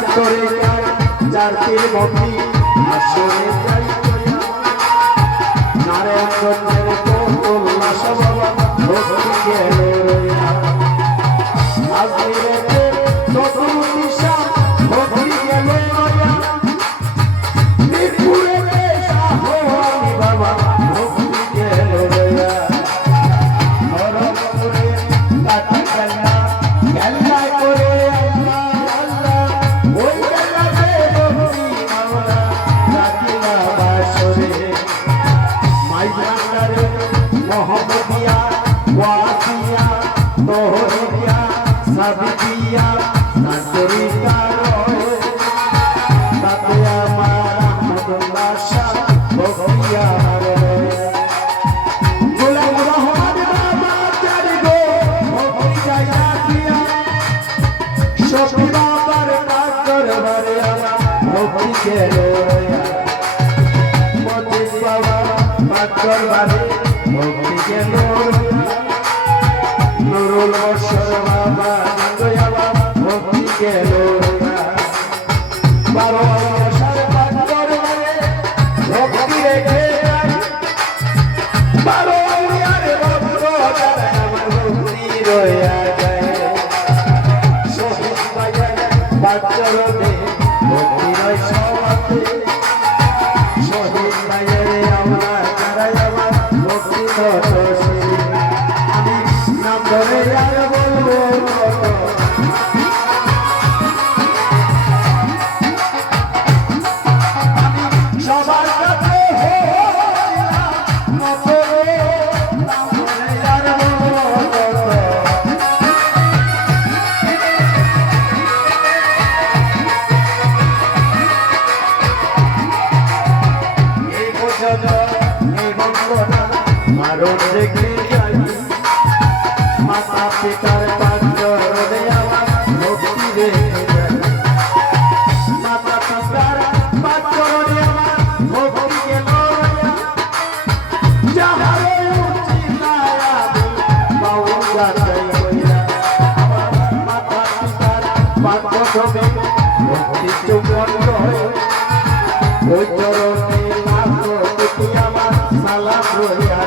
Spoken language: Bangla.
যার করে যার তীর মতি আসরে যাই নারায়ণগঞ্জের উল্লাস বাবা ভক্তি গেল আজমিরেতে নতুন দিশা ভক্তি গেল মিরপুরেতে শাহওয়ালি বাবা ভক্তি গেল নরমপুরে কাটা গেলা গেলা করে আল্লাহ আল্লাহ ওই গেলাতে ভক্তি মাওলা রাখিলা বাসরে মাইজান্ডারে মোহাম্মদিয়া ওয়াসিয়া তোহরিয়া সাবিয়া নাসরিকা রয়ে তাতে আমার আহমদুল্লাহ শাহ ভক্তিয়া রয়ে গোলাম রহমান বাবা চারি গো ভক্তি গায়া দিয়া শফি বাবার কাজ করবারে আমার ভক্তি গেল মজিদ বাবা কাজ করবারে ভক্তি গেল নুরুল বশর বাবা গয়া বাবা ভক্তি গেল বারো আশার কাজ করবারে ভক্তি রেখে যাই বারো আউলিয়ার ভক্ত যারা আমার ভক্তি রয়া যায় শহীদ ভাইয়ের বাচ্চারতে ভক্তি রয় সবাতে শহীদ ভাইয়ের আমরা যারা আমার ভক্তি রয়েছে আমি নাম ধরে আর বলবো সবার কাছে নাম ধরে আর বলবো এই বোঝানো এই বন্ধনা মারণ দেখে যাই মাতা পিতার পাঁচরে আমার ভক্তি রেখে যাই মাতা পিতার পাঁচরে আমার ভক্তি গেল যাহারে উচিলায়া বাউল গাছাই কইরা আমার মাতা পিতার পাঁচরে ভক্তি চুম্বন হয় ওই চরণে লাখ কোটি আমার সালাম রইয়া